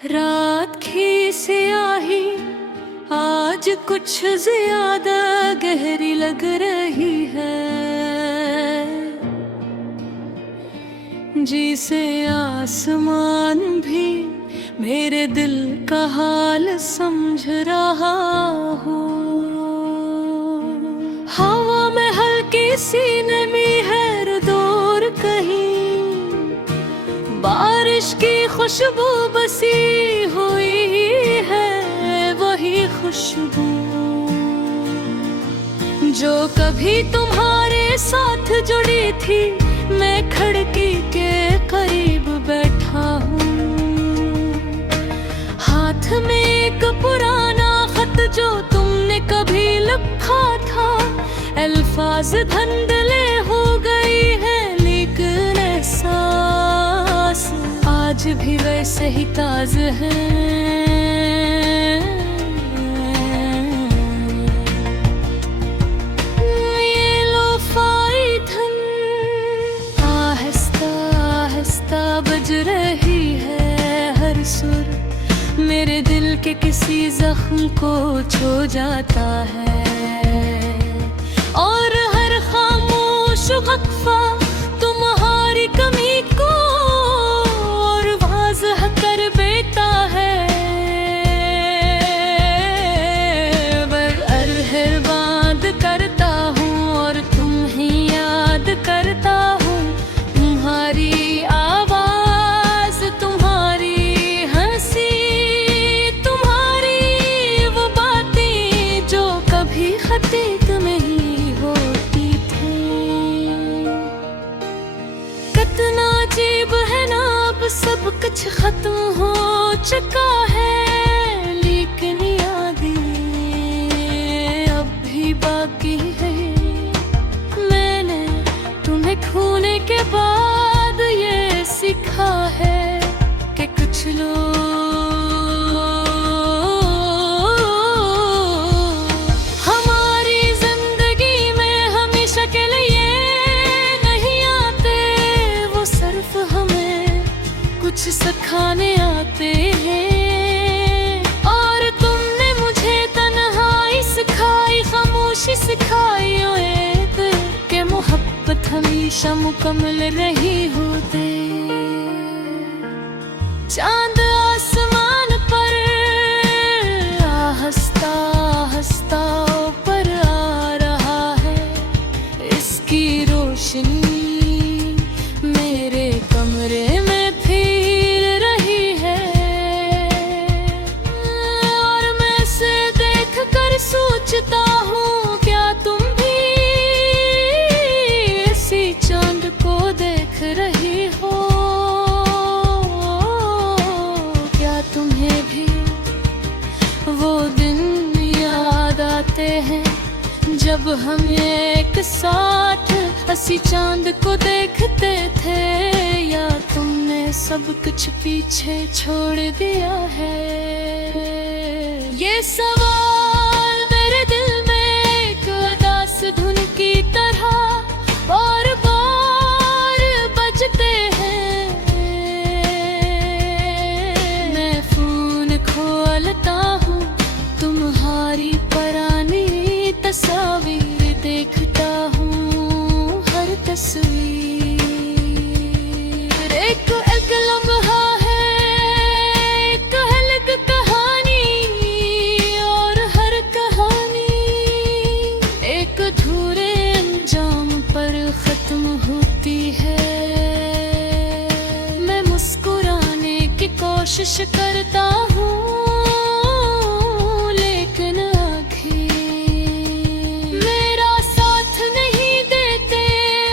रात की स्याही आज कुछ ज्यादा गहरी लग रही है, जिसे आसमान भी मेरे दिल का हाल समझ रहा हो। हवा में हल्की सी नमी है, दूर कहीं बारिश की खुशबू बसी हुई है, वही खुशबू जो कभी तुम्हारे साथ जुड़ी थी। मैं खिड़की के करीब बैठा हूँ, हाथ में एक पुराना खत जो तुमने कभी लिखा था। अल्फाज धुंधले हो गई है, लेकिन एहसास आज भी वैसे ही ताज़ा है। ये लोफाई धुन आहिस्ता आहिस्ता बज रही है, हर सुर मेरे दिल के किसी जख्म को छू जाता है, और हर खामोश वक्फा तुम्हारी कमी को और वाज़ह कर देता है। हर बात करता हूँ और तुम्हें याद करता हूँ, तुम्हारी आवाज़, तुम्हारी हंसी, तुम्हारी वो बातें जो कभी हकीकत में ही होती थी। कितना अजीब है ना, अब सब कुछ खत्म हो चुका है, लेकिन यादें अब भी बाकी है। मैंने तुम्हें खोने के बाद ये सीखा है कि कुछ लोग हमारी जिंदगी में हमेशा के लिए नहीं आते, वो सिर्फ हमें कुछ सिखाने आते हैं। और तुमने मुझे तन्हाई सिखाई, खामोशी सिखाई, कि मोहब्बत हमेशा मुकम्मल नहीं होते। चांद आसमान पर आहिस्ता आहिस्ता ऊपर आ रहा है, इसकी रोशनी मेरे कमरे में फिर रही है, और मैं इसे देख कर सोचता हूँ, क्या तुम भी इसी चांद को देख रही हो? क्या तुम्हें भी वो दिन याद आते हैं जब हम एक साथ हंसी चांद को देखते थे? या तुमने सब कुछ पीछे छोड़ दिया है? ये सवाल मेरे दिल में एक उदास धुन की तरह बार बार बजते हैं। मैं फोन खोलता हूँ, तुम्हारी पुरानी तस्वीर देखता हूँ, हर तस्वीर एक लम्हा है, एक अलग कहानी, और हर कहानी एक अधूरे अंजाम पर खत्म होती है। मैं मुस्कुराने की कोशिश करता हूँ, लेकिन आँखें मेरा साथ नहीं देते,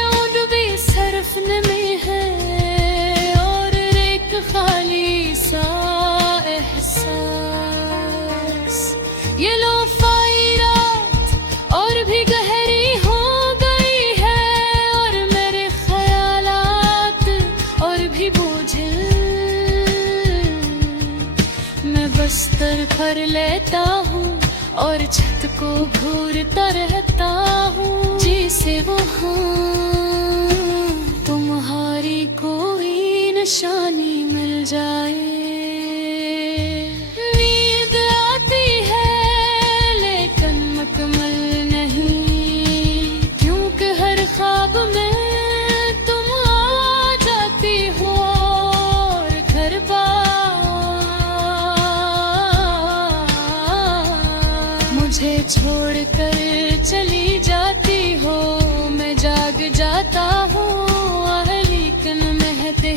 और भी सिर्फ नमी है, और एक खाली सा एहसास। ये लोफाई रात और भी गहरी हो गई है, और मेरे ख्यालात और भी बोझिल। मैं बस्तर भर लेता हूँ और छत को घूरता रहता हूँ, जिसे वहाँ तुम्हारी कोई निशानी मिल जाए। मुझे छोड़कर चली जाती हो, मैं जाग जाता हूँ लेकिन महते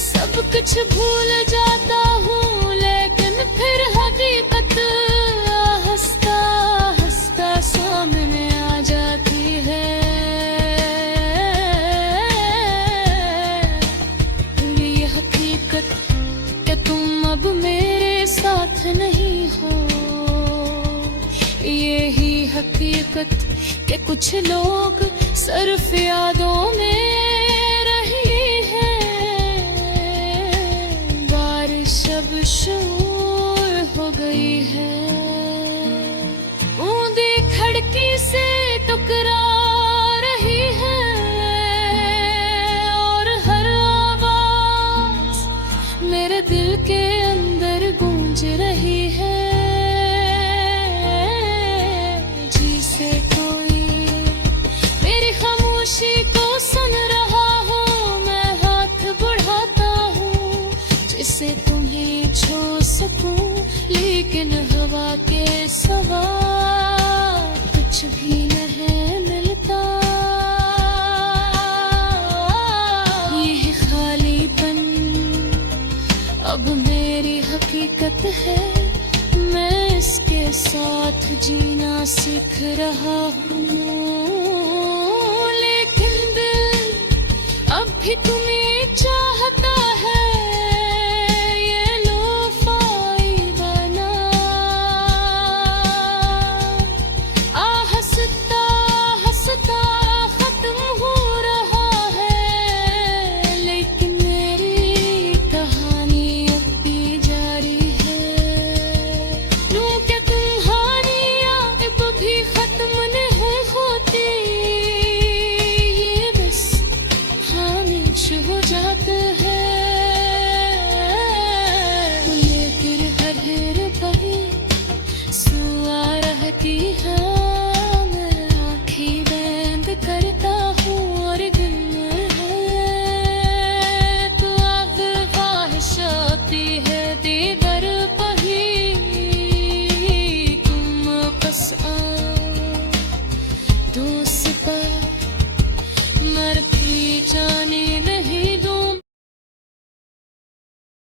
सब कुछ भूल जाता हूँ, लेकिन फिर हकीकत हंसता हंसता सामने आ जाती है। ये हकीकत कि तुम अब मेरे साथ नहीं हो, यही हकीकत कि कुछ लोग सिर्फ यादों में रही है। बारिश अब शोर हो गई है, बूंदे खिड़की से टकरा रही है, और हर आवाज मेरे दिल के अंदर गूंज रही है। जिसे कोई मेरी खामोशी को सुन रहा हो, मैं हाथ बढ़ाता हूँ जिसे तुम्हें छू सकूं, लेकिन हवा के सिवा कुछ भी नहीं मिलता। ये खालीपन अब मेरी हकीकत है, मैं इसके साथ जीना सीख रहा हूँ, लेकिन दिल अब भी तुम्हें